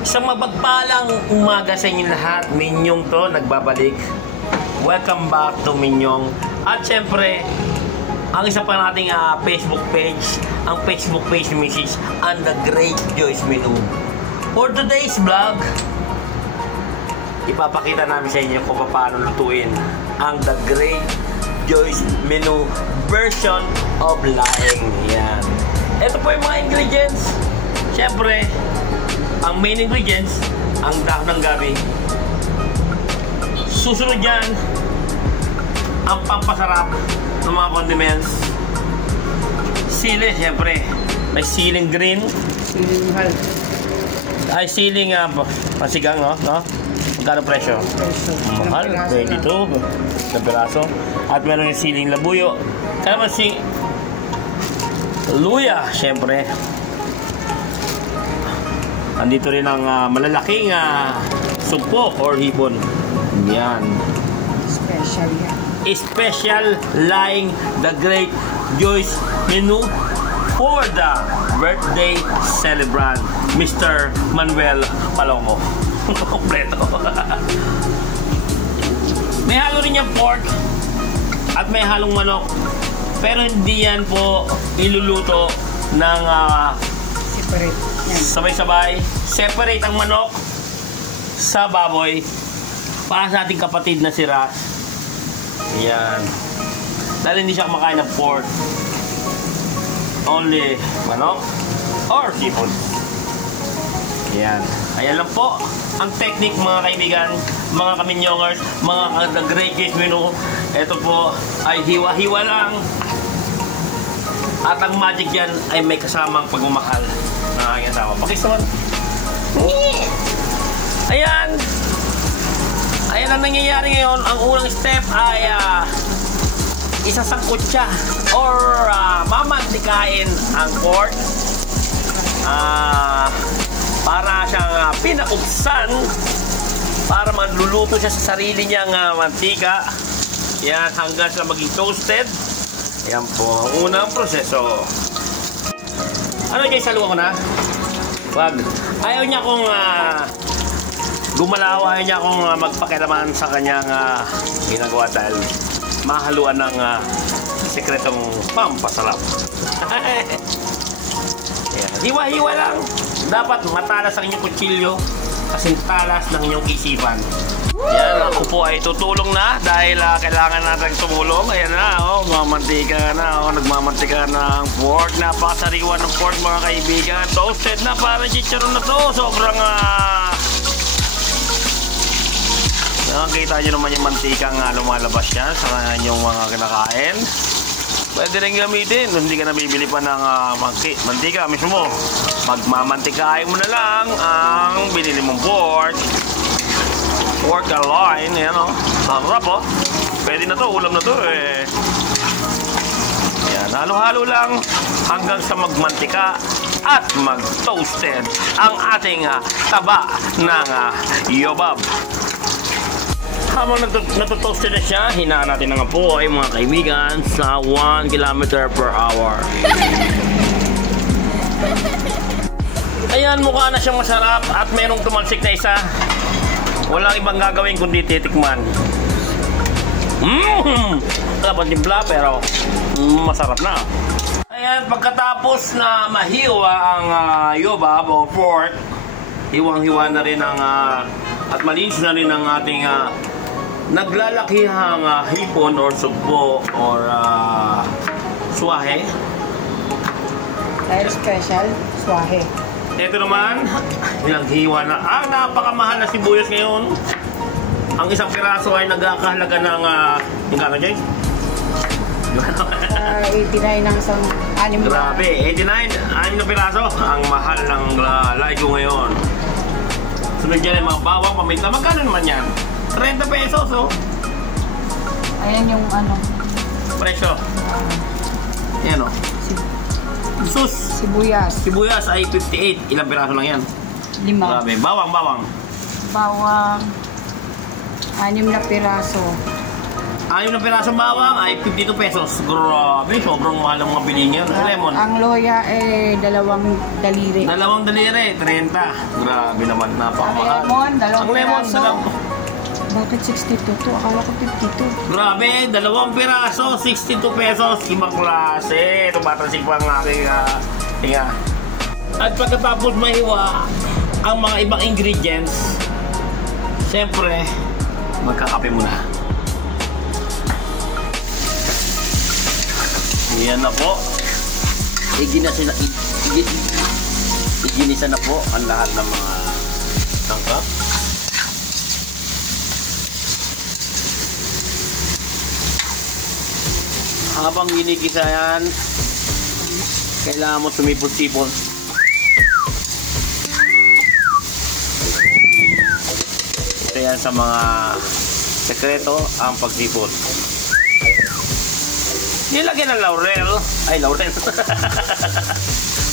Isang mapagpalang umaga sa inyo lahat. Minyong to, nagbabalik. Welcome back to Minyong. At syempre, ang isa pa nating Facebook page, ang Facebook page ni Mrs. and the Great Joyce Menu. For today's vlog, ipapakita namin sa inyo kung paano lutuin ang the Great Joyce Menu version of laing. Yan. Ito po yung mga ingredients. Syempre, ang main ingredients, ang dahon ng gabi. Susunod yan, ang pampasarap ng mga condiments. Sili, syempre. May siling green. Siling mahal. Ay, siling pasigang, no? Magkano presyo? Mahal, 22 na piraso. At meron yung siling labuyo. Kaya si luya, syempre. Andito rin ang malalaking sugpo or hipon. Yan. Special yan. Special laing the Great Joyce Menu for the birthday celebrant, Mr. Manuel Palomo. Kompleto. May halo rin yung pork at may halong manok. Pero hindi yan po iluluto ng Separate. Sabay-sabay. Separate ang manok sa baboy para sa ating kapatid na si Ras. Yan. Dahil hindi siya kumakain ng pork. Only manok or seafood. Yan. Ayan lang po ang technique, mga kaibigan, mga kaminyongers, mga the Great Joyce Menu. Ito po ay hiwa-hiwa lang. At ang magic yan ay may kasamang pagmamahal. Ayan, tama. Pakis naman. Ayan. Ayan ang nangyayari ngayon. Ang unang step ay isasangkot siya or mamantikain ang pork para siyang pinakuksan para magluluto siya sa sarili niyang mantika. Yan, hanggang sa maging toasted. Yan po ang unang proseso. Ano guys, saluwa ko na? Wag. Ayaw niya kong gumalaw, ayaw niya akong magpakilaman sa kanyang ginagawa dahil mahaluan ng sikretong pampasarap. Hiwa-hiwa lang. Dapat matalas ang inyong kutsilyo kasi talas ng inyong isipan. Yan, ako po ay tutulong na dahil kailangan natin tumulong. Ayan na, mamantika na, nagmamantika na ang pork. Napakasariwa ng pork, mga kaibigan. Toasted na, parang chicharon na to. Sobrang nakakita nyo naman yung mantikang lumalabas yan sa inyong mga kinakain. Pwede rin gamitin, hindi ka nabibili pa ng mantika mismo. Magmamantikain mo na lang ang binili mong pork. Pork loin, yan sarap Pwede na to, ulam na to Yan, halo-halo lang hanggang sa magmantika at mag-toasted ang ating taba ng yobab. Habang natutoasted na siya, hinaan natin ang apoy, mga kaibigan, sa 1 km/h. Ayan, mukha na siyang masarap at merong tumalsik na isa. Walang ibang gagawin kundi titikman. Wala pa timpla pero masarap na. Ayan, pagkatapos na mahiwa ang yobab o pork, hiwang-hiwa na rin ang at malinis na rin ang ating naglalakihang hipon or sugpo or swahe. Dahil special, swahe. Ito naman, pinaghiwa na. Ang napakamahal na sibuyas ngayon. Ang isang piraso ay nagkakahalaga ng hingga Jay? 89 ng isang anim. Grabe, 89, 6 na piraso. Ang mahal ng layo ngayon. Sunod dyan ay mga bawang paminta. Magkano naman yan? 30 pesos, Ayan yung presyo. Ayan, sus. Sibuyas. Sibuyas ay 58. Ilang piraso lang yan? 5. Grabe. Bawang. Bawang. 6 na piraso. 6 na pirasong bawang ay 52 pesos. Grabe, sobrang mahal ang mga bilhin yan. Lemon. Ang loya dalawang daliri. Dalawang daliri, 30. Grabe naman, napakamahal. Ang lemon, dalawang. Bakit 62 to? Akala ko 52. Grabe, 2 piraso, 62 pesos. Ibang klase. Ito batasig pa ang aking tinga. At pagkatapos mahiwa ang mga ibang ingredients, siyempre, magkakape muna. Yan na po. Iginisa na po ang lahat ng mga tangkap. Habang ginigisa yan, kailangan mo sumipon-sipon. Ito yan sa mga sekreto, ang pagsipon. Nilagyan ng laurel. Ay, laurel.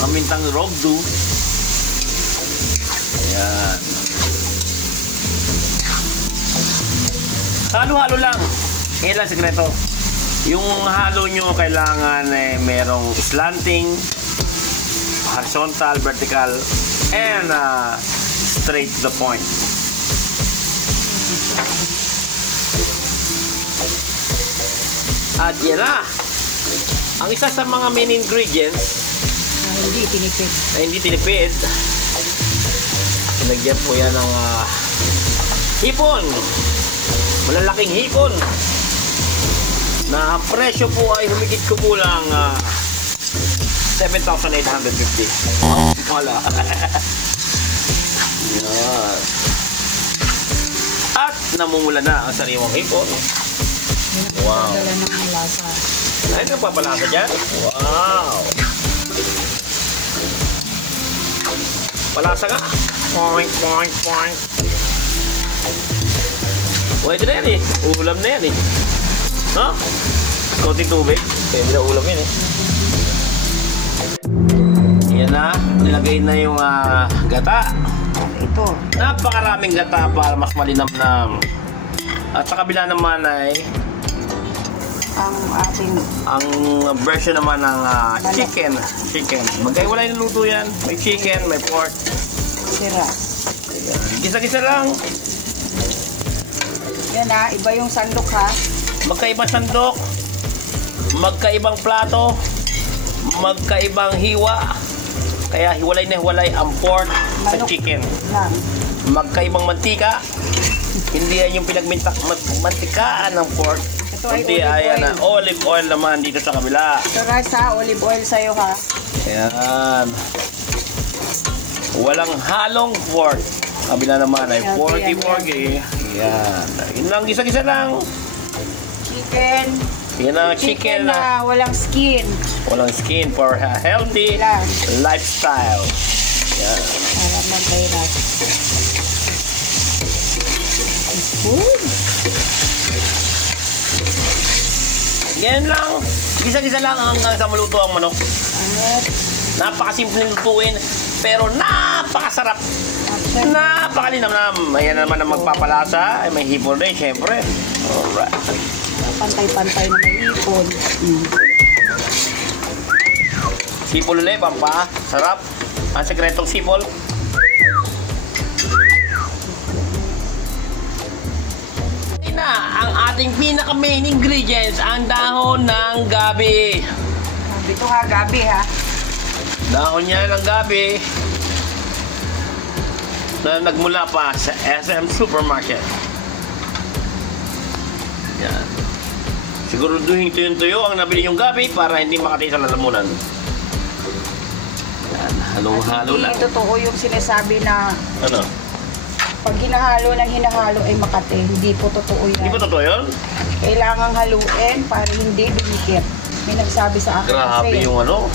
Pamintang rogdu. Ayan. Halo-halo lang. Yan lang sekreto. Yung halo nyo kailangan merong slanting, horizontal, vertical, and straight to the point. At yan na. Ang isa sa mga main ingredients Hindi tinipid. na hindi tinipid. Nagyan po yan ng hipon. Malalaking hipon. Na ang presyo po ay humigit kumulang 7,850. Wala. Yan. At namumula na ang sariwang hipon. Wow. Dala ng lasa. Ay, nagpapalasa dyan? Wow! Palasa nga. Point, point, point. Pwede na yan eh. Ulam na yan eh. No? Konting tubig. Pwede na ulam yan eh. Yan na. Nilagay na yung gata. Ito. Napakaraming gata para mas malinamnam. At sa kabila naman ay Ang ating ang version naman ng chicken. Magkaiwalay na luto yan. May chicken, may pork. sira. Gisa-gisa lang. Yan iba yung sandok ha. Magkaibang sandok. Magkaibang plato. Magkaibang hiwa. Kaya hiwalay na hiwalay ang pork sa chicken. Lang. Magkaibang mantika. Hindi yan yung pinagmantikaan ng pork. Ito ay Kundi olive oil. Olive oil naman dito sa kabila. Ito guys olive oil sa'yo ha. Ayan. Walang halong pork. Kabila naman ay porky. Ayan. Yun lang, gisa-gisa lang. Chicken. Yan ang chicken na walang skin. Walang skin for a healthy lifestyle. Ayan. Para mag-virus. Good. Ganyan lang. Gisa-gisa lang hanggang sa maluto ang manok. At Napakasimpleng lutuin, pero napakasarap. Napakalinamnam. Ayan naman ang magpapalasa. Ay, may hipon rin, syempre. Alright. pantay-pantay na may ipon. Sipol ulit, pampa. Sarap. Ang sekretong sipol. Ang ating pinaka-main ingredients, ang dahon ng gabi. Dito ha, gabi ha. Dahon niya ng gabi na nagmula pa sa SM Supermarket. Yan. Siguraduhin tuyo ang nabili yung gabi para hindi makati sa lalamunan. Yan, halong-halo lang. Hindi totoo yung sinasabi na Ano? pag hinahalo ng hinahalo ay makate. Hindi po totoo yan. Hindi ba totoo yun? Kailangang haluin para hindi dumikit. May nagsabi sa akin Grabe kasi yung ano,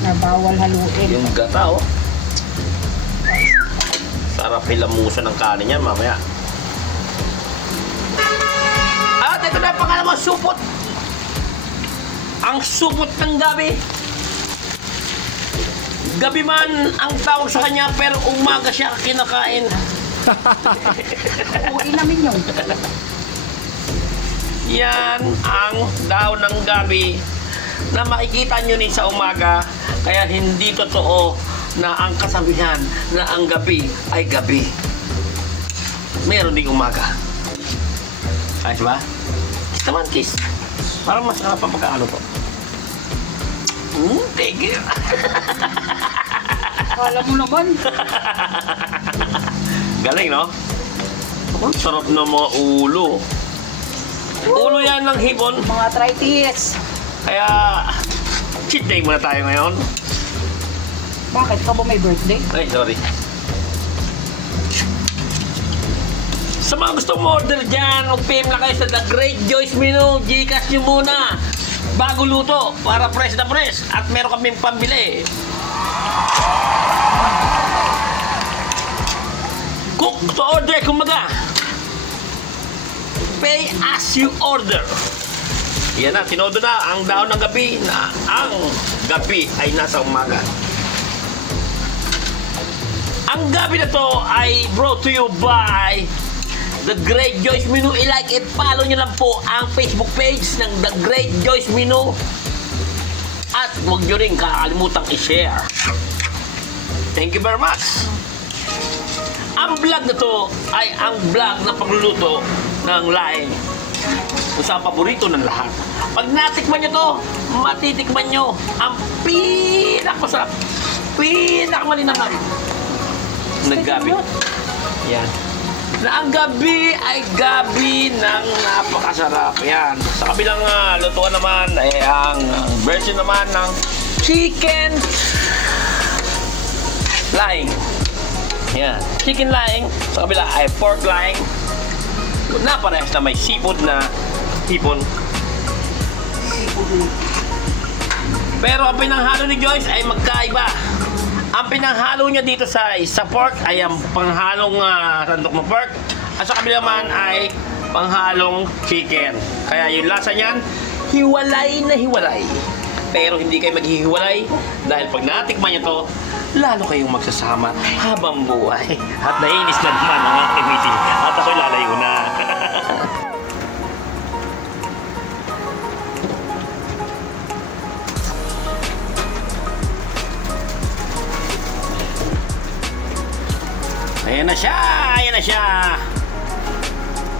na bawal haluin. yung gata oh. Sarap hilamusan ng kanin yan mamaya. At ito na ang pangalan, supot. Ang supot ng gabi. Gabi man ang tawag sa kanya pero umaga siya kinakain. Uwi namin yun. Yan ang daon ng gabi na makikita nyo sa umaga. Kaya hindi totoo na ang kasabihan na ang gabi ay gabi. Meron ding umaga. Ayos ba? Kiss naman, kiss. Parang mas pagkaano po. Thank you. Kala mo naman. Galing, no? Ang sarap na mga ulo. Ulo yan ng hipon. Mga arthritis. Kaya, cheat day muna tayo ngayon. Bakit? Ka ba may birthday? Ay, sorry. Sa mga gusto mo order dyan, mag-PM na kayo sa The Great Joyce Menu. Gcash nyo muna. Bago luto, para fresh na fresh. At meron kaming pambili. Cook to order, kumaga. Pay as you order. Yan na, tinodo na ang daon ng gabi na ang gabi ay nasa umaga. Ang gabi na to ay brought to you by The Great Joyce Menu. I-like and follow nyo lang po ang Facebook page ng The Great Joyce Menu. At huwag nyo rin kakalimutang i-share. Thank you very much. Ang vlog na to ay ang vlog na pagluluto ng laing. Kung saan paborito ng lahat. Pag natikman nyo to, matitikman nyo ang pinakamasarap, pinakamalinamnam na gabi. Yan. Na ang gabi ay gabi ng napakasarap. Yan. Sa kabilang lutuan naman ay ang version naman ng chicken laing. Yan. Chicken laing. Sa kabila ay pork laing. Na parehas na may seafood na hipon. Pero ang pinanghalo ni Joyce ay magkaiba. Ang pinanghalo niya dito sa pork ay ang panghalong sandok ng pork. At sa kabila naman ay panghalong chicken. Kaya yung lasa niyan, hiwalay na hiwalay. Pero hindi kayo maghihiwalay dahil pag natikman niyo to, lalo kayong magsasama habang buhay. At naiinis na naman ang aking meeting. At ako'y lalayo na. Ayan na siya! Ayan na siya!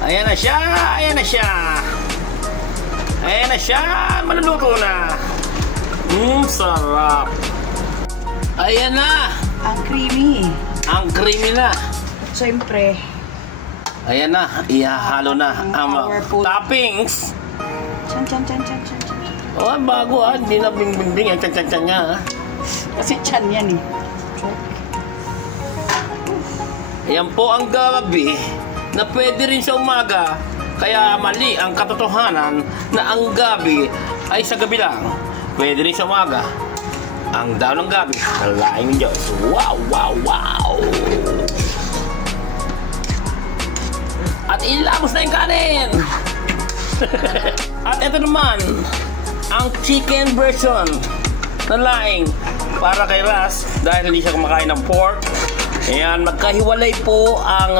Ayan na siya! Ayan na siya! Ayan na siya! Maluluto na! Sarap! Ayan na! Ang creamy. Ang creamy na! Siyempre. Ayan na! Ihahalo na ang toppings! Chan. Oh, bago hindi na bing-bing-bing ang chan-chan-chan niya. Kasi chan yan eh. Yan po ang gabi na pwede rin sa umaga. Kaya mali ang katotohanan na ang gabi ay sa gabi lang. Pwede rin sa umaga. Ang daon ng gabi, kalaing ng Diyos. Wow, wow, wow! At ilamos na yung kanin! At ito naman, ang chicken version na laing para kay Ras dahil hindi siya kumakain ng pork. Ayan, magkahiwalay po ang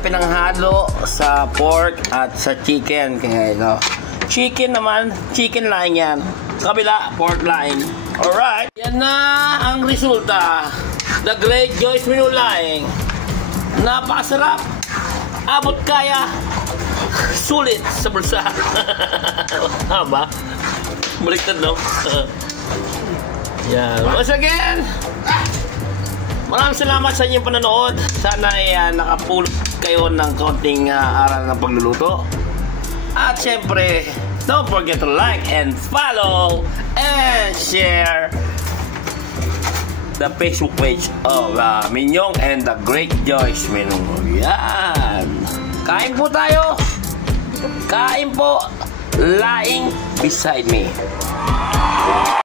pinanghalo sa pork at sa chicken. Kaya ito, chicken naman, chicken laing yan. Sa kabila, pork laing. Alright, yan na ang resulta. The Great Joyce Menu laing. Napakasarap. Abot kaya. Sulit sa bulsa. Haba. Baliktad, no? Yan. Once again, maraming salamat sa inyong panonood. Sana ay nakapulot kayo ng kaunting aral ng pagluluto. At syempre, don't forget to like and follow and share the Facebook page of Minyong and the Great Joyce Menu. Yan. Kain po tayo. Kain po. Laing beside me.